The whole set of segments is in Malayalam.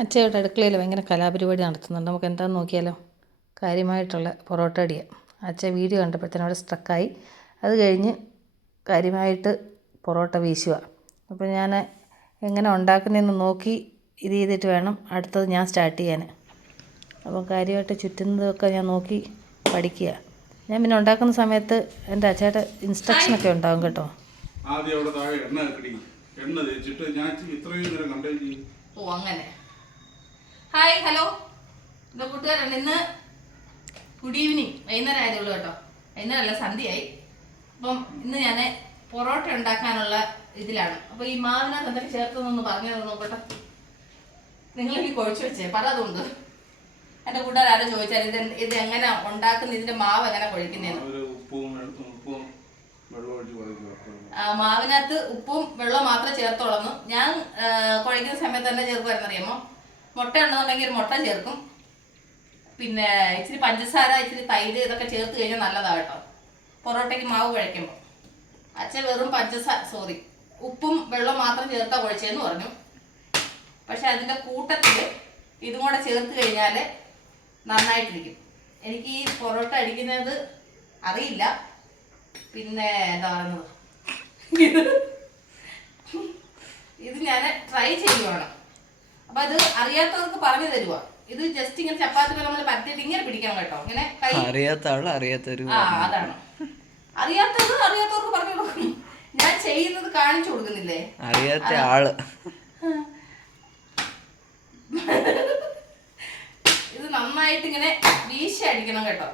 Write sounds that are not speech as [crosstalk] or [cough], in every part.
അച്ഛയുടെ അടുക്കളയിൽ ഭയങ്കര കലാപരിപാടി നടത്തുന്നുണ്ട്. നമുക്ക് എന്താണെന്ന് നോക്കിയാലോ? കാര്യമായിട്ടുള്ള പൊറോട്ട അടിയ. അച്ഛ വീഡിയോ കണ്ടപ്പോഴത്തേനും അവിടെ സ്ട്രക്കായി. അത് കഴിഞ്ഞ് കാര്യമായിട്ട് പൊറോട്ട വീശുക അപ്പോൾ ഞാൻ എങ്ങനെ ഉണ്ടാക്കുന്നതെന്ന് നോക്കി ഇത് ചെയ്തിട്ട് വേണം അടുത്തത് ഞാൻ സ്റ്റാർട്ട് ചെയ്യാൻ അപ്പോൾ കാര്യമായിട്ട് ചുറ്റുന്നതൊക്കെ ഞാൻ നോക്കി പഠിക്കുക. ഞാൻ പിന്നെ ഉണ്ടാക്കുന്ന സമയത്ത് എന്റെ അച്ഛയുടെ ഇൻസ്ട്രക്ഷനൊക്കെ ഉണ്ടാകും കേട്ടോ. ആദ്യം അവിടെ താഴെ എണ്ണ എണ്ണ തേച്ചിട്ട് ഞാൻ ഇത്രയും നേരം കണ്ടേ ചെയ്യും ഓ അങ്ങനെ. ഹായ് ഹലോ എന്റെ കൂട്ടുകാരുണ്ട് ഇന്ന് ഗുഡ് ഈവനിങ് വൈകുന്നേരം ആയതേ ഉള്ളൂ കേട്ടോ. വൈകുന്നേരം അല്ല സന്ധ്യയായി. അപ്പം ഇന്ന് ഞാൻ പൊറോട്ട ഉണ്ടാക്കാനുള്ള ഇതിലാണ്. അപ്പോൾ ഈ മാവിനകത്ത് എന്തൊക്കെ ചേർത്തെന്നൊന്ന് പറഞ്ഞു നോക്കട്ടെ. നിങ്ങൾ എനിക്ക് കുഴച്ച് വെച്ചേ പറ അതുകൊണ്ട്. എന്റെ കൂട്ടുകാർ ആരും ചോദിച്ചാൽ ഇത് ഇത് എങ്ങനെ ഉണ്ടാക്കുന്ന ഇതിന്റെ മാവ് എങ്ങനെ കുഴക്കുന്നതെന്ന് മാവിനകത്ത് ഉപ്പും വെള്ളവും മാത്രമേ ചേർത്തോളൂ ഞാൻ കുഴക്കുന്ന സമയത്ത് തന്നെ ചേർക്കുമായിരുന്നു അറിയാമോ മുട്ട ഉണ്ടെന്നുണ്ടെങ്കിൽ ഒരു മുട്ട ചേർക്കും. പിന്നെ ഇച്ചിരി പഞ്ചസാര ഇച്ചിരി തൈര് ഇതൊക്കെ ചേർത്ത് കഴിഞ്ഞാൽ നല്ലതാണ് കേട്ടോ. പൊറോട്ടയ്ക്ക് മാവ് കുഴയ്ക്കുമ്പോൾ അച്ഛൻ വെറും പഞ്ചസാര സോറി ഉപ്പും വെള്ളവും മാത്രം ചേർത്താ കുഴച്ചതെന്ന് പറഞ്ഞു. പക്ഷെ അതിന്റെ കൂട്ടത്തിൽ ഇതും കൂടെ ചേർത്ത് കഴിഞ്ഞാൽ നന്നായിട്ടിരിക്കും. എനിക്ക് ഈ പൊറോട്ട അടിക്കുന്നത് അറിയില്ല. പിന്നെ എന്താ പറയുന്നത്? ഇത് ഞാൻ ട്രൈ ചെയ്യുവാണ് അപ്പൊ അത് അറിയാത്തവർക്ക് പറഞ്ഞു തരുക ഇത് ജസ്റ്റ് ഇങ്ങനെ ചപ്പാത്തി പോലെ നമ്മൾ പരത്തിയിട്ട് ഇങ്ങനെ പിടിക്കണം കേട്ടോ. ഇങ്ങനെ കൈ അറിയാത്ത ആൾ അറിയാത്തൊരു ആ അതാണ്. അറിയാത്തത് അറിയാത്തവർക്ക് പറഞ്ഞു കൊടുക്കും ഞാൻ ചെയ്യുന്നത് കാണിച്ചു കൊടുക്കുന്നില്ലേ? അറിയാത്ത ആൾ. ഇത് നന്നായിട്ട് ഇങ്ങനെ വീശി അടിക്കണം കേട്ടോ.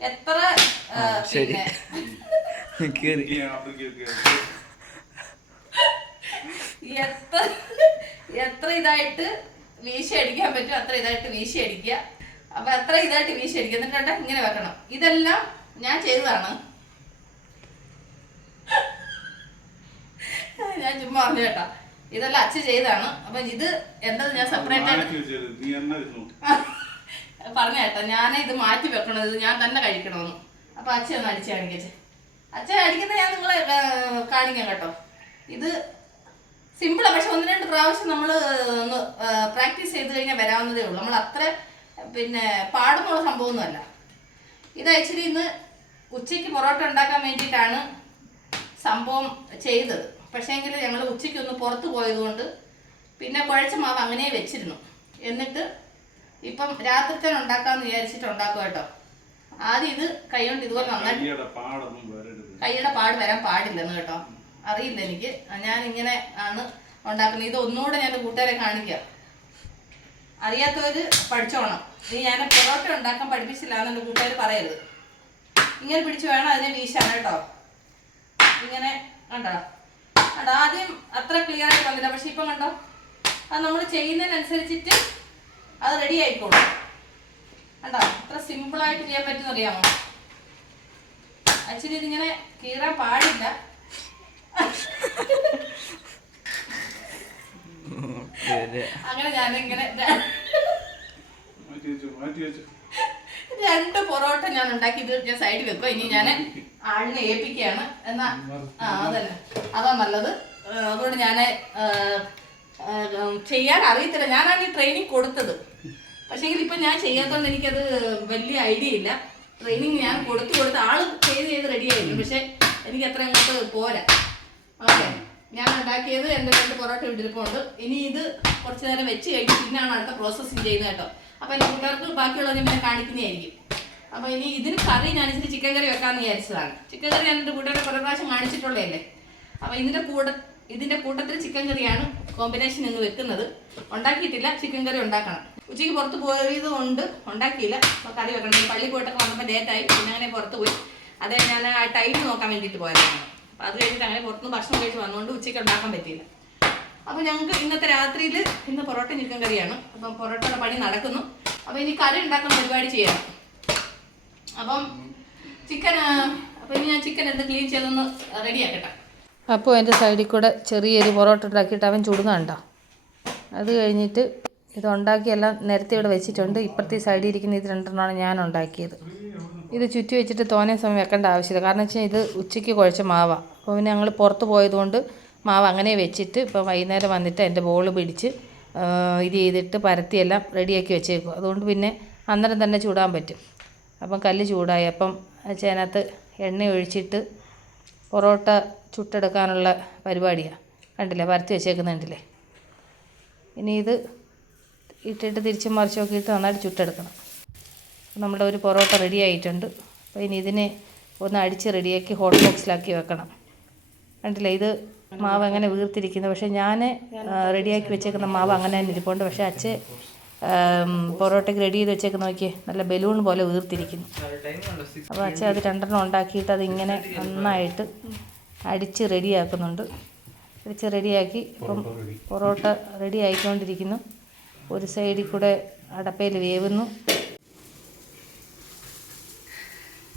എത്ര ശരി. പിന്നെ എത്ര എത്ര ഇതായിട്ട് വീശി അടിക്കാൻ പറ്റും അത്ര ഇതായിട്ട് വീശി അടിക്കുക. അപ്പൊ എത്ര ഇതായിട്ട് വീശി അടിക്കുക. എന്നിട്ട് ഇങ്ങനെ വെക്കണം. ഇതെല്ലാം ഞാൻ ചെയ്തതാണ്. [laughs] ഞാൻ ചുമ്മാ പറഞ്ഞു കേട്ടാ. ഇതെല്ലാം അച്ഛൻ ചെയ്തതാണ്. അപ്പൊ ഇത് എന്തത് ഞാൻ സെപ്പറേറ്റ് ആയിട്ട് [laughs] പറഞ്ഞ കേട്ടാ. ഞാൻ ഇത് മാറ്റി വെക്കണം ഇത് ഞാൻ തന്നെ കഴിക്കണമെന്ന് അപ്പൊ അച്ഛൻ ഒന്ന് അടിച്ച് കാണിക്കച്ചേ അച്ഛൻ. അടിക്കുന്നത് ഞാൻ നിങ്ങളെ കാണിക്കാം കേട്ടോ. ഇത് സിമ്പിളാണ് പക്ഷെ ഒന്ന് രണ്ട് പ്രാവശ്യം നമ്മൾ ഒന്ന് പ്രാക്ടീസ് ചെയ്ത് കഴിഞ്ഞാൽ വരാവുന്നതേ ഉള്ളൂ. നമ്മൾ അത്ര പിന്നെ പാടുന്നുള്ള സംഭവമൊന്നുമല്ല. ഇത് ആക്ച്വലി ഇന്ന് ഉച്ചയ്ക്ക് പൊറോട്ട ഉണ്ടാക്കാൻ വേണ്ടിയിട്ടാണ് സംഭവം ചെയ്തത്. പക്ഷേങ്കിൽ ഞങ്ങൾ ഉച്ചയ്ക്ക് ഒന്ന് പുറത്ത് പോയതുകൊണ്ട് പിന്നെ കുഴച്ച മാവ് അങ്ങനെ വെച്ചിരുന്നു. എന്നിട്ട് ഇപ്പം രാത്രിത്തേന് ഉണ്ടാക്കാമെന്ന് വിചാരിച്ചിട്ട് ഉണ്ടാക്കുക കേട്ടോ. ആദ്യം ഇത് കൈ കൊണ്ട് ഇതുപോലെ നന്നായിട്ട് കൈയുടെ പാട് വരാൻ പാടില്ലെന്ന് കേട്ടോ. അറിയില്ല എനിക്ക്. ഞാൻ ഇങ്ങനെ ആണ് ഉണ്ടാക്കുന്നത്. ഇത് ഒന്നുകൂടെ ഞാൻ കൂട്ടുകാരെ കാണിക്കാം. അറിയാത്തവര് പഠിച്ചോണം. നീ ഞാൻ പൊറോട്ട ഉണ്ടാക്കാൻ പഠിപ്പിച്ചില്ല എന്ന് എന്റെ കൂട്ടുകാർ പറയരുത്. ഇങ്ങനെ പിടിച്ച് വേണം അതിനെ വീശാൻ കേട്ടോ. ഇങ്ങനെ കണ്ടോ? കണ്ടോ? ആദ്യം അത്ര ക്ലിയർ ആയി വന്നില്ല. പക്ഷെ ഇപ്പം കണ്ടോ? അത് നമ്മൾ ചെയ്യുന്നതിനനുസരിച്ചിട്ട് അത് റെഡി ആയിക്കോളും. കണ്ടോ? അത്ര സിമ്പിളായിട്ട് ചെയ്യാൻ പറ്റുന്നറിയാമോ അറിയാമോ? ഇതിങ്ങനെ കീറാൻ പാടില്ല. അങ്ങനെ ഞാനിങ്ങനെ രണ്ട് പൊറോട്ട ഞാൻ ഉണ്ടാക്കി ഇത് ഞാൻ സൈഡിൽ വെക്കുക ഇനി ഞാൻ ആളിനെ ഏൽപ്പിക്കുകയാണ്. എന്നാ ആ അതന്നെ. അതാ നല്ലത്. അതുകൊണ്ട് ഞാൻ ചെയ്യാൻ അറിയത്തില്ല. ഞാനാണ് ഈ ട്രെയിനിങ് കൊടുത്തത്. പക്ഷേങ്കിൽ ഇപ്പം ഞാൻ ചെയ്യാത്തതുകൊണ്ട് എനിക്കത് വലിയ ഐഡിയ ഇല്ല. ട്രെയിനിങ് ഞാൻ കൊടുത്തു കൊടുത്ത് ആൾ ചെയ്ത് ചെയ്ത് റെഡി ആയിരുന്നു പക്ഷെ എനിക്ക് അത്ര അങ്ങോട്ട് പോരാ. ഓക്കെ. ഞാൻ ഉണ്ടാക്കിയത് എന്റെ രണ്ട് പൊറോട്ട ഇട്ടിരിപ്പുണ്ട് ഇനി ഇത് കുറച്ച് നേരം വെച്ച് കഴിഞ്ഞ് പിന്നാണ് അടുത്ത പ്രോസസ്സിങ് ചെയ്യുന്നത് കേട്ടോ. അപ്പോൾ എന്റെ കൂട്ടുകാർക്ക് ബാക്കിയുള്ളത് ഞാൻ കാണിക്കുന്നതായിരിക്കും. അപ്പോൾ ഇനി ഇതിന് കറി ഞാൻ ഇച്ചിരി ചിക്കൻ കറി വെക്കാമെന്ന് വിചാരിച്ചതാണ്. ചിക്കൻ കറി ഞാൻ എന്റെ കൂട്ടുകാരെ കുറേ പ്രാവശ്യം കാണിച്ചിട്ടുള്ളതല്ലേ? അപ്പോൾ ഇതിന്റെ കൂടെ ഇതിന്റെ കൂട്ടത്തിൽ ചിക്കൻ കറിയാണ് കോമ്പിനേഷൻ ഇന്ന് വെക്കുന്നത്. ഉണ്ടാക്കിയിട്ടില്ല ചിക്കൻ കറി ഉണ്ടാക്കണം. ഉച്ചയ്ക്ക് പുറത്ത് പോയത് കൊണ്ട് ഉണ്ടാക്കിയില്ല. അപ്പോൾ കറി വെക്കണം. പള്ളി പോയിട്ടൊക്കെ വന്നപ്പോൾ ലേറ്റായി പിന്നെ അങ്ങനെ പുറത്ത് പോയി. അത് ഞാൻ ആ ടൈം നോക്കാൻ വേണ്ടിയിട്ട് പോയതാണ്. അപ്പോൾ അത് കഴിഞ്ഞിട്ട് അങ്ങനെ പുറത്തുനിന്ന് ഭക്ഷണം കഴിച്ച് വന്നുകൊണ്ട് ഉച്ചയ്ക്ക് ഉണ്ടാക്കാൻ പറ്റിയില്ല. അപ്പോൾ ഞങ്ങൾക്ക് ഇന്നത്തെ രാത്രിയിൽ ഇന്ന് പൊറോട്ട ചിക്കൻ കറിയാണ്. അപ്പം പൊറോട്ടയുടെ പണി നടക്കുന്നു. അപ്പോൾ ഇനി കറി ഉണ്ടാക്കുന്ന പരിപാടി ചെയ്യണം അപ്പം ചിക്കൻ അപ്പം ഇനി ഞാൻ ചിക്കൻ എന്ത് ക്ലീൻ ചെയ്തൊന്ന് റെഡിയാക്കട്ടെ. അപ്പോൾ എന്റെ സൈഡിൽ കൂടെ ചെറിയൊരു പൊറോട്ട ഉണ്ടാക്കിയിട്ട് അവൻ ചുടുന്നുണ്ടോ അത് കഴിഞ്ഞിട്ട് ഇത് ഉണ്ടാക്കിയെല്ലാം നിരത്തി ഇവിടെ വെച്ചിട്ടുണ്ട്. ഇപ്പുറത്തെ സൈഡിൽ ഇരിക്കുന്ന ഇത് രണ്ടെണ്ണമാണ് ഞാൻ ഉണ്ടാക്കിയത്. ഇത് ചുറ്റി വെച്ചിട്ട് തോനെ സമയം വെക്കേണ്ട ആവശ്യമില്ല. കാരണം വെച്ചാൽ ഇത് ഉച്ചയ്ക്ക് കുഴച്ച മാവാണ് അപ്പോൾ പിന്നെ ഞങ്ങൾ പുറത്ത് പോയതുകൊണ്ട് മാവ് അങ്ങനെ വെച്ചിട്ട് ഇപ്പോൾ വൈകുന്നേരം വന്നിട്ട് എന്റെ ബോൾ പിടിച്ച് ഇത് ചെയ്തിട്ട് പരത്തിയെല്ലാം റെഡിയാക്കി വെച്ചേക്കും. അതുകൊണ്ട് പിന്നെ അന്നേരം തന്നെ ചൂടാൻ പറ്റും. അപ്പം കല്ല് ചൂടായി. അപ്പം അതിനകത്ത് എണ്ണ ഒഴിച്ചിട്ട് പൊറോട്ട ചുട്ടെടുക്കാനുള്ള പരിപാടിയാണ് കണ്ടില്ലേ? പരത്തി വെച്ചേക്കുന്നുണ്ടല്ലേ ഇനി ഇത് ഇട്ടിട്ട് തിരിച്ചും മറിച്ച് നോക്കിയിട്ട് നന്നായിട്ട് ചുട്ടെടുക്കണം. നമ്മുടെ ഒരു പൊറോട്ട റെഡി ആയിട്ടുണ്ട്. അപ്പോൾ ഇനി ഇതിനെ ഒന്ന് അടിച്ച് റെഡിയാക്കി ഹോട്ട് ബോക്സിലാക്കി വെക്കണം. കണ്ടില്ല? ഇത് മാവ് അങ്ങനെ വീർത്തിരിക്കുന്നു? പക്ഷേ ഞാൻ റെഡിയാക്കി വെച്ചേക്കുന്ന മാവ് അങ്ങനെ തന്നെ ഇരിപ്പുണ്ട്. പക്ഷേ അച്ഛ പൊറോട്ടയ്ക്ക് റെഡി ചെയ്ത് വെച്ചേക്കുന്ന നോക്കിയേ നല്ല ബലൂൺ പോലെ വീർത്തിരിക്കുന്നു. അപ്പോൾ അച്ഛൻ അത് രണ്ടെണ്ണം ഉണ്ടാക്കിയിട്ട് അതിങ്ങനെ നന്നായിട്ട് അടിച്ച് റെഡിയാക്കുന്നുണ്ട് അടിച്ച് റെഡിയാക്കി ഇപ്പം പൊറോട്ട റെഡി ആയിക്കൊണ്ടിരിക്കുന്നു. ഒരു സൈഡിൽ കൂടെ അടപ്പയിൽ വേവുന്നു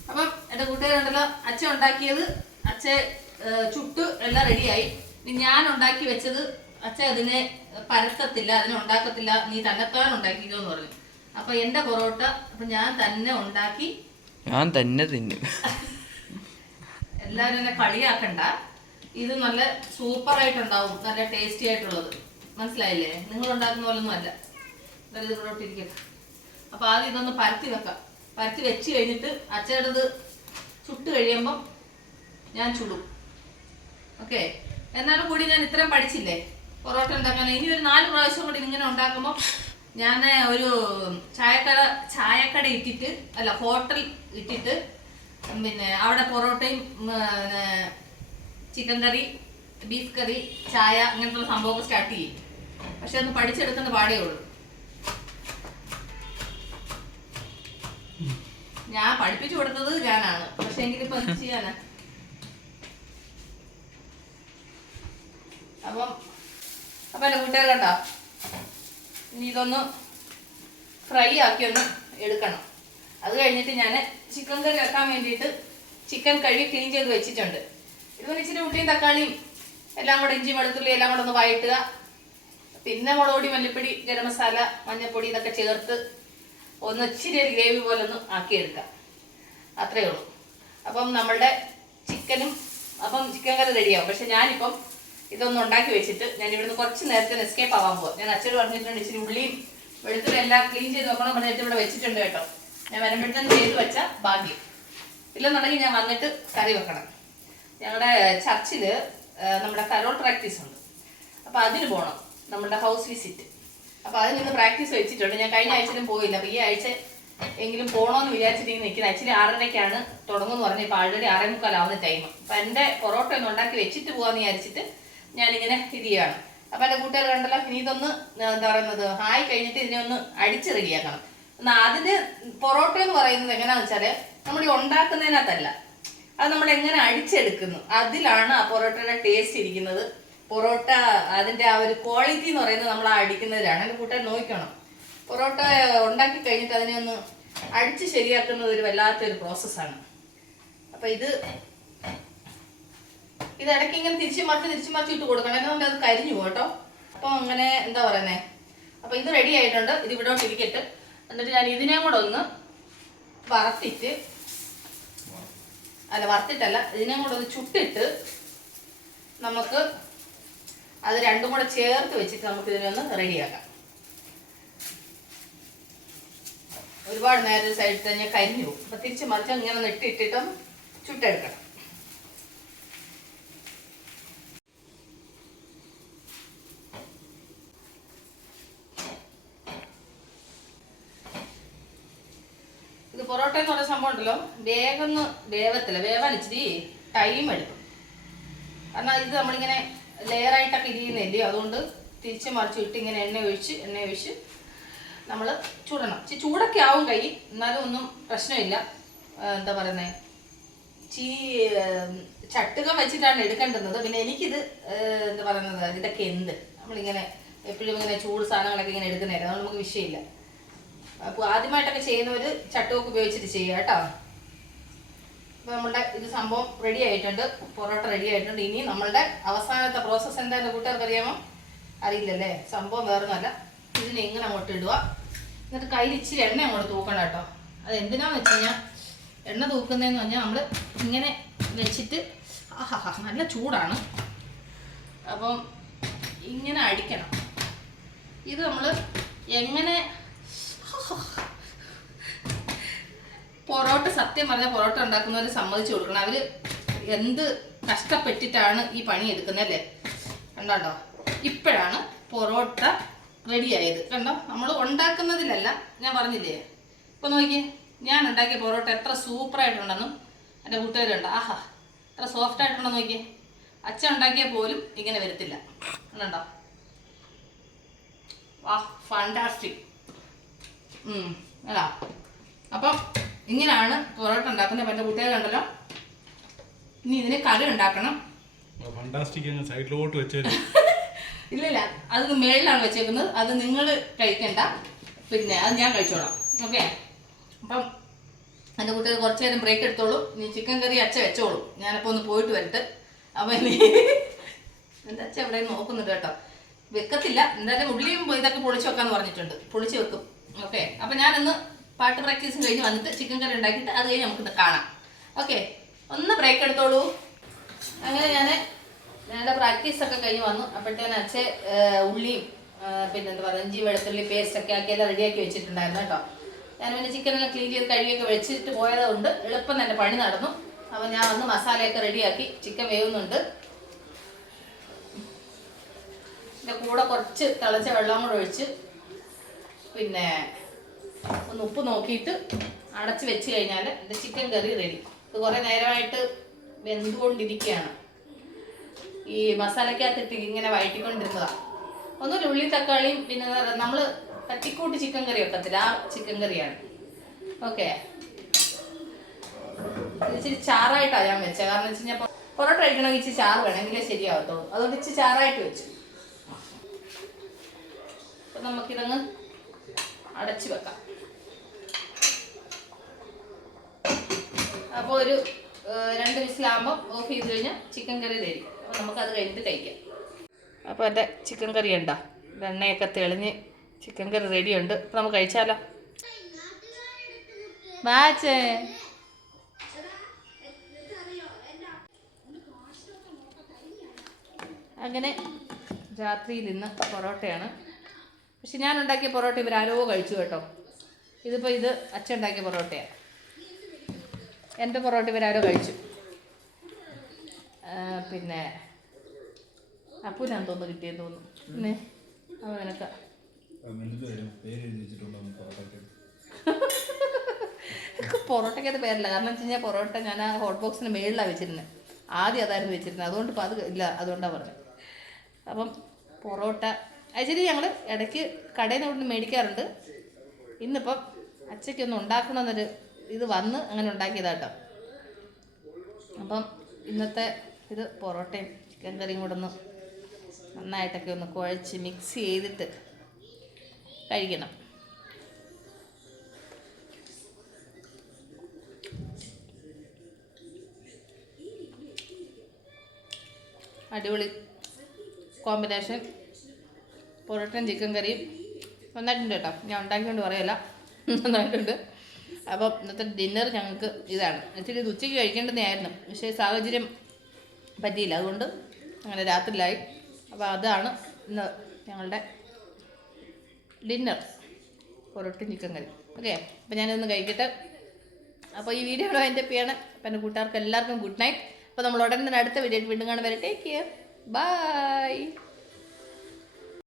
അപ്പം എന്റെ കൂട്ടുകാരുണ്ടല്ലോ അച്ഛൻ ഉണ്ടാക്കിയത് അച്ഛൻ ചുട്ടു എല്ലാം റെഡിയായി. ഇനി ഞാൻ ഉണ്ടാക്കി വെച്ചത് അച്ഛൻ അതിനെ പരത്തത്തില്ല അതിനെ ഉണ്ടാക്കത്തില്ല നീ തന്നെത്താൻ ഉണ്ടാക്കിക്കോ എന്ന് പറഞ്ഞു. അപ്പൊ എന്റെ പൊറോട്ട അപ്പൊ ഞാൻ തന്നെ ഉണ്ടാക്കി. ഞാൻ തന്നെ തിന്നും. എല്ലാരും എന്നെ കളിയാക്കണ്ട. ഇത് നല്ല സൂപ്പർ ആയിട്ടുണ്ടാവും നല്ല ടേസ്റ്റി ആയിട്ടുള്ളത്. മനസ്സിലായില്ലേ? നിങ്ങൾ ഉണ്ടാക്കുന്ന പോലൊന്നും അല്ല. നല്ല ഇത് ഇരിക്കട്ടെ അപ്പൊ ആദ്യം ഇതൊന്ന് പരത്തി വെക്കാം. പരത്തി വെച്ച് കഴിഞ്ഞിട്ട് അച്ഛനത് ചുട്ട് കഴിയുമ്പം ഞാൻ ചുടും. ഓക്കെ? എന്നാലും കൂടി ഞാൻ ഇത്രയും പഠിച്ചില്ലേ? പൊറോട്ട ഉണ്ടാക്കാൻ. ഇനി ഒരു നാല് പ്രാവശ്യം കൂടി ഇങ്ങനെ ഉണ്ടാക്കുമ്പോൾ ഞാൻ ഒരു ചായക്കട ചായക്കട ഇട്ടിട്ട് അല്ല ഹോട്ടൽ ഇട്ടിട്ട് പിന്നെ അവിടെ പൊറോട്ടയും ചിക്കൻ കറി ബീഫ് കറി ചായ അങ്ങനത്തെ സംഭവമൊക്കെ സ്റ്റാർട്ട് ചെയ്യും. പക്ഷെ ഒന്ന് പഠിച്ചെടുക്കുന്ന പാടേ ഉള്ളൂ. ഞാൻ പഠിപ്പിച്ചു കൊടുത്തത് ഞാനാണ്. പക്ഷെ എങ്കിലിപ്പോ എന്ത് അപ്പം അപ്പൊ കൂട്ടുകാർ ഇനി ഇതൊന്ന് ഫ്രൈ ആക്കി ഒന്ന് എടുക്കണം. അത് കഴിഞ്ഞിട്ട് ഞാൻ ചിക്കൻ കറി വെക്കാൻ വേണ്ടിയിട്ട് ചിക്കൻ കഴുകി ക്ലീൻ ചെയ്ത് വെച്ചിട്ടുണ്ട്. ഇതുപോലെ ഇച്ചിരി ഉള്ളിയും തക്കാളിയും എല്ലാം കൂടെ ഇഞ്ചി വെളുത്തുള്ളി എല്ലാം കൂടെ ഒന്ന് വഴറ്റുക. പിന്നെ മുളക് പൊടി മല്ലിപ്പൊടി ഗരം മസാല മഞ്ഞൾപ്പൊടി ഇതൊക്കെ ചേർത്ത് ഒന്ന് ഇച്ചിരി ഒരു ഗ്രേവി പോലെ ഒന്ന് ആക്കിയെടുക്കാം. അത്രയേ ഉള്ളൂ. അപ്പം നമ്മളുടെ ചിക്കനും അപ്പം ചിക്കൻ കറി റെഡിയാവും. പക്ഷെ ഞാനിപ്പം ഇതൊന്നും ഉണ്ടാക്കി വെച്ചിട്ട് ഞാൻ ഇവിടുന്ന് കുറച്ച് നേരത്തെ എസ്കേപ്പ് ആവാൻ പോകും ഞാൻ അച്ഛൻ പറഞ്ഞിട്ടുണ്ട് ഇച്ചിരി ഉള്ളിയും വെളുത്തുള്ളി എല്ലാം ക്ലീൻ ചെയ്ത് നോക്കണം പറഞ്ഞിട്ട് ഇവിടെ വെച്ചിട്ടുണ്ട് കേട്ടോ. ഞാൻ വരുമ്പോഴത്തേന് ചെയ്ത് വെച്ച ഭാഗ്യം. ഇല്ലെന്നുണ്ടെങ്കിൽ ഞാൻ വന്നിട്ട് കറി വെക്കണം. ഞങ്ങളുടെ ചർച്ചിൽ നമ്മുടെ കരോൾ പ്രാക്ടീസ് ഉണ്ട്. അപ്പോൾ അതിന് പോകണം നമ്മുടെ ഹൗസ് വിസിറ്റ്. അപ്പോൾ അതിൽ നിന്ന് പ്രാക്ടീസ് വെച്ചിട്ടുണ്ട്. ഞാൻ കഴിഞ്ഞ ആഴ്ചയിലും പോയില്ല. അപ്പൊ ഈ ആഴ്ച എങ്കിലും പോണോന്ന് വിചാരിച്ചിട്ട് നിൽക്കുന്നത് ആക്ച്വലി ആറരയ്ക്കാണ് തുടങ്ങുമെന്ന് പറഞ്ഞ ഇപ്പൊ ആൾറെഡി ആറേ മുക്കാലാവുന്ന ടൈം അപ്പൊ എന്റെ പൊറോട്ട ഒന്ന് ഉണ്ടാക്കി വെച്ചിട്ട് പോവാന്ന് വിചാരിച്ചിട്ട് ഞാനിങ്ങനെ ഇത് ചെയ്യാണ്. അപ്പൊ എന്റെ കൂട്ടുകാർ കണ്ടല്ലോ ഇനി ഇതൊന്ന് എന്താ പറയുന്നത് ഹായ് കഴിഞ്ഞിട്ട് ഇതിനെ ഒന്ന് അടിച്ച് റെഡിയാക്കണം എന്നാൽ അതിന് പൊറോട്ട എന്ന് പറയുന്നത് എങ്ങനെയാണെന്ന് വെച്ചാൽ നമ്മൾ ഉണ്ടാക്കുന്നതിനകത്തല്ല. അത് നമ്മൾ എങ്ങനെ അടിച്ചെടുക്കുന്നു? അതിലാണ് ആ പൊറോട്ടയുടെ ടേസ്റ്റ് ഇരിക്കുന്നത്. പൊറോട്ട അതിന്റെ ആ ഒരു ക്വാളിറ്റി എന്ന് പറയുന്നത് നമ്മൾ ആ അടിക്കുന്നതിലാണ് എന്റെ കൂട്ടുകാർ നോക്കണം പൊറോട്ട ഉണ്ടാക്കി കഴിഞ്ഞിട്ട് അതിനെ ഒന്ന് അടിച്ച് ശരിയാക്കുന്നത് ഒരു വല്ലാത്തൊരു പ്രോസസ്സാണ് അപ്പൊ ഇത് ഇത് ഇടയ്ക്ക് ഇങ്ങനെ തിരിച്ചു മറിച്ച് തിരിച്ചു മറിച്ച് ഇട്ട് കൊടുക്കണം. എന്നാലും അത് കരിഞ്ഞു കേട്ടോ. അപ്പൊ അങ്ങനെ എന്താ പറയുന്നേ? അപ്പൊ ഇത് റെഡി ആയിട്ടുണ്ട്. ഇത് ഇവിടോട്ട് ഇരിക്കട്ട്. എന്നിട്ട് ഞാൻ ഇതിനെ കൂടെ ഒന്ന് വറുത്തിട്ട് അല്ല വറുത്തിട്ടല്ല. ഇതിനെ കൂടെ ഒന്ന് ചുട്ടിട്ട് നമുക്ക് അത് രണ്ടും കൂടെ ചേർത്ത് വെച്ചിട്ട് നമുക്ക് ഇതിനൊന്ന് റെഡിയാക്കാം ഒരുപാട് നേരം ഒരു സൈഡിൽ തന്നെ കരിഞ്ഞു പോകും. അപ്പൊ തിരിച്ച് മറിച്ച് ഇങ്ങനെ ഒന്ന് ഇട്ടിട്ടിട്ടും ചുട്ടെടുക്കണം. ഇത് പൊറോട്ട എന്ന് പറയുന്ന സംഭവം ഉണ്ടല്ലോ. വേഗം വേവത്തില്ല. വേവാൻ ഇച്ചിരി ടൈം എടുക്കും. കാരണം ഇത് നമ്മളിങ്ങനെ ലെയറായിട്ടൊക്കെ ഇരിക്കുന്നില്ലയോ അതുകൊണ്ട് തിരിച്ച് മറിച്ച് ഇട്ട് ഇങ്ങനെ എണ്ണ ഒഴിച്ച് എണ്ണ ഒഴിച്ച് നമ്മൾ ചൂടണം. ചൂടൊക്കെ ആവും കൈ. എന്നാലും ഒന്നും പ്രശ്നമില്ല. എന്താ പറയുന്നത് ചീ ചട്ടുകം വെച്ചിട്ടാണ് എടുക്കേണ്ടുന്നത്. പിന്നെ എനിക്കിത് എന്താ പറയുന്നത്? ഇതൊക്കെ എന്ത്? നമ്മളിങ്ങനെ എപ്പോഴും ഇങ്ങനെ ചൂട് സാധനങ്ങളൊക്കെ ഇങ്ങനെ എടുക്കുന്നതായിരുന്നു നമുക്ക് വിഷയമില്ല. അപ്പോൾ ആദ്യമായിട്ടൊക്കെ ചെയ്യുന്നവർ ചട്ടുകൊക്കെ ഉപയോഗിച്ചിട്ട് ചെയ്യുക കേട്ടോ. അപ്പോൾ നമ്മളുടെ ഇത് സംഭവം റെഡി ആയിട്ടുണ്ട്. പൊറോട്ട റെഡി ആയിട്ടുണ്ട്. ഇനി നമ്മളുടെ അവസാനത്തെ പ്രോസസ്സ് എന്താണെന്ന് കൂട്ടുകാർക്ക് അറിയാമോ അറിയില്ലല്ലേ? സംഭവം വേറൊന്നുമല്ല. ഇതിനെ ഇങ്ങനെ അങ്ങോട്ട് ഇടുക. എന്നിട്ട് കയ്യിൽ ഇച്ചിരി എണ്ണ അങ്ങോട്ട് തൂക്കണം കേട്ടോ. അത് എന്തിനാന്ന് വെച്ച് കഴിഞ്ഞാൽ എണ്ണ തൂക്കുന്നതെന്ന് പറഞ്ഞാൽ നമ്മൾ ഇങ്ങനെ വെച്ചിട്ട് ആഹാ നല്ല ചൂടാണ്. അപ്പം ഇങ്ങനെ അടിക്കണം. ഇത് നമ്മൾ എങ്ങനെ സത്യം പറഞ്ഞ പൊറോട്ട ഉണ്ടാക്കുന്നവർ സമ്മതിച്ചു കൊടുക്കണം. അവർ എന്ത് കഷ്ടപ്പെട്ടിട്ടാണ് ഈ പണി എടുക്കുന്നല്ലേ കണ്ടോ ഇപ്പോഴാണ് പൊറോട്ട റെഡി ആയത് കണ്ടോ? നമ്മൾ ഉണ്ടാക്കുന്നതിലല്ല ഞാൻ പറഞ്ഞില്ലേ? ഇപ്പൊ നോക്കിയേ ഞാൻ ഉണ്ടാക്കിയ പൊറോട്ട എത്ര സൂപ്പർ സൂപ്പറായിട്ടുണ്ടെന്നും എന്റെ കൂട്ടുകാരുണ്ട്. ആഹാ എത്ര സോഫ്റ്റ് ആയിട്ടുണ്ടെന്ന് നോക്കിയേ. അച്ഛൻ ഉണ്ടാക്കിയ പോലും ഇങ്ങനെ വരത്തില്ല. കണ്ടോ വാ ഫാന്റാസ്റ്റിക് അല്ല അപ്പം ഇങ്ങനെയാണ് പൊറോട്ട ഉണ്ടാക്കുന്നത്. അപ്പം എന്റെ കൂട്ടുകാർ കണ്ടല്ലോ. ഇനി ഇതിന് കറി ഉണ്ടാക്കണം. സൈഡിലോട്ട് വെച്ചേരും. [laughs] ഇല്ലില്ല അത് മേളിലാണ് വെച്ചേക്കുന്നത്. അത് നിങ്ങൾ കഴിക്കണ്ട. പിന്നെ അത് ഞാൻ കഴിച്ചോളാം. ഓക്കെ അപ്പം എന്റെ കുട്ടികൾ കുറച്ച് നേരം ബ്രേക്ക് എടുത്തോളൂ. നീ ചിക്കൻ കറി അച്ഛ വെച്ചോളൂ. ഞാനപ്പോൾ ഒന്ന് പോയിട്ട് വരട്ടെ. അപ്പം ഇനി [laughs] എന്റെ അച്ഛ എവിടെ നോക്കുന്നുണ്ട് കേട്ടോ. വെക്കത്തില്ല. എന്തായാലും ഉള്ളിയും ഇതൊക്കെ പൊളിച്ച് വെക്കാന്ന് പറഞ്ഞിട്ടുണ്ട്. പൊളിച്ച് വെക്കും. ഓക്കെ അപ്പം ഞാനൊന്ന് പാട്ട് പ്രാക്ടീസും കഴിഞ്ഞ് വന്നിട്ട് ചിക്കൻ കറി ഉണ്ടാക്കിയിട്ട് അത് കഴിഞ്ഞ് നമുക്ക് കാണാം. ഓക്കെ ഒന്ന് ബ്രേക്ക് എടുത്തോളൂ. അങ്ങനെ ഞാൻ ഞങ്ങളുടെ പ്രാക്ടീസ് ഒക്കെ കഴിഞ്ഞ് വന്നു. അപ്പോഴത്തേന് അച്ഛൻ ഉള്ളിയും പിന്നെ എന്താ പറയുക ഇഞ്ചി വെളുത്തുള്ളി പേസ്റ്റ് ഒക്കെ ആക്കി അത് റെഡിയാക്കി വെച്ചിട്ടുണ്ടായിരുന്നു കേട്ടോ. ഞാൻ പിന്നെ ചിക്കനെല്ലാം ക്ലീൻ ചെയ്ത് കഴുകിയൊക്കെ വെച്ചിട്ട് പോയത് കൊണ്ട് എളുപ്പം തന്നെ പണി നടന്നു. അപ്പോൾ ഞാൻ വന്ന് മസാലയൊക്കെ റെഡിയാക്കി ചിക്കൻ വേവുന്നുണ്ട്. എന്റെ കൂടെ കുറച്ച് തിളച്ച വെള്ളം കൂടെ ഒഴിച്ച് പിന്നെ ഒന്ന് ഉപ്പ് നോക്കിയിട്ട് അടച്ച് വെച്ച് കഴിഞ്ഞാൽ എന്റെ ചിക്കൻ കറി റെഡി ഇത് കുറേ നേരമായിട്ട് വെന്തുകൊണ്ടിരിക്കുകയാണ്. ഈ മസാലക്കകത്തിട്ട് ഇങ്ങനെ വഴറ്റിക്കൊണ്ടിരുന്നതാണ് ഒന്നുമില്ല ഉള്ളി തക്കാളിയും പിന്നെ നമ്മൾ തട്ടിക്കൂട്ട് ചിക്കൻ കറി വെക്കത്തില്ല. ആ ചിക്കൻ കറിയാണ് ഓക്കെ ഇച്ചിരി ചാറായിട്ടാണ് ഞാൻ വെച്ചത് കാരണം വെച്ച് കഴിഞ്ഞാൽ പൊറോട്ട കഴിക്കണമെങ്കിൽ ഇച്ചിരി ചാറ് വേണമെങ്കിലേ ശരിയാവത്തുള്ളൂ. അതുകൊണ്ട് ഇച്ചിരി ചാറായിട്ട് വെച്ചു. അപ്പം നമുക്കിതങ്ങ് അടച്ചു വെക്കാം. അപ്പോൾ ഒരു രണ്ട് വിസിലാകുമ്പോൾ ഓഫ് ചെയ്ത് കഴിഞ്ഞാൽ ചിക്കൻ കറി തരും അപ്പോൾ അത് കഴിഞ്ഞിട്ട് കഴിക്കാം. അപ്പോൾ എന്റെ ചിക്കൻ കറി ഉണ്ടോ? എണ്ണയൊക്കെ തെളിഞ്ഞ് ചിക്കൻ കറി റെഡിയുണ്ട് അപ്പോൾ നമുക്ക് കഴിച്ചാലോ? ബാച്ചേ. അങ്ങനെ രാത്രിയിൽ ഇന്ന് പൊറോട്ടയാണ്. പക്ഷെ ഞാൻ ഉണ്ടാക്കിയ പൊറോട്ട ഇവരാരോ കഴിച്ചു കേട്ടോ. ഇതിപ്പോൾ ഇത് അച്ഛൻ ഉണ്ടാക്കിയ പൊറോട്ടയാണ് എന്റെ പൊറോട്ട ഇവരാരോ കഴിച്ചു. പിന്നെ പിന്നെ അപ്പൂനാന്ന് തോന്നുന്നു കിട്ടിയെന്ന് തോന്നുന്നു. പിന്നെ അവൻ നിനക്ക് പൊറോട്ടയ്ക്കത് പേരില്ല. കാരണം വെച്ച് കഴിഞ്ഞാൽ പൊറോട്ട ഞാൻ ആ ഹോട്ട് ബോക്സിന് മേളിലാണ് വെച്ചിരുന്നത് ആദ്യം അതായിരുന്നു വെച്ചിരുന്നത് അതുകൊണ്ട് ഇപ്പം അത് ഇല്ല. അതുകൊണ്ടാണ് പറഞ്ഞത് അപ്പം പൊറോട്ട. ആക്ച്വലി ഞങ്ങൾ ഇടയ്ക്ക് കടയിൽ നിന്ന് ഇവിടുന്ന് മേടിക്കാറുണ്ട്. ഇന്നിപ്പം അച്ചയ്ക്കൊന്ന് ഉണ്ടാക്കണമെന്നൊരു ഇത് വന്ന് അങ്ങനെ ഉണ്ടാക്കിയതാട്ടോ അപ്പം ഇന്നത്തെ ഇത് പൊറോട്ടയും ചിക്കൻ കറിയും കൂടെ ഒന്ന് നന്നായിട്ടൊക്കെ ഒന്ന് കുഴച്ച് മിക്സ് ചെയ്തിട്ട് കഴിക്കണം. അടിപൊളി കോമ്പിനേഷൻ പൊറോട്ടയും ചിക്കൻ കറിയും നന്നായിട്ടുണ്ട് കേട്ടോ ഞാൻ ഉണ്ടാക്കിക്കൊണ്ട് പറയല്ല. നന്നായിട്ടുണ്ട്. അപ്പം ഇന്നത്തെ ഡിന്നർ ഞങ്ങൾക്ക് ഇതാണ്. ഇച്ചിരി ഉച്ചയ്ക്ക് കഴിക്കേണ്ടതായിരുന്നു പക്ഷേ സാഹചര്യം പറ്റിയില്ല. അതുകൊണ്ട് അങ്ങനെ രാത്രിയിലായി. അപ്പോൾ അതാണ് ഇന്ന് ഞങ്ങളുടെ dinner porotta chicken curry. Okay അപ്പോൾ ഞാനിന്ന് കഴിക്കട്ടെ. അപ്പോൾ ഈ വീഡിയോ ഇവിടെ എന്റെ പേയാണ് അപ്പം എന്റെ കൂട്ടുകാർക്ക് എല്ലാവർക്കും ഗുഡ് നൈറ്റ് അപ്പോൾ നമ്മൾ ഉടനെ തന്നെ അടുത്ത വീഡിയോ വീണ്ടും കാണാൻ വരെ. Take care bye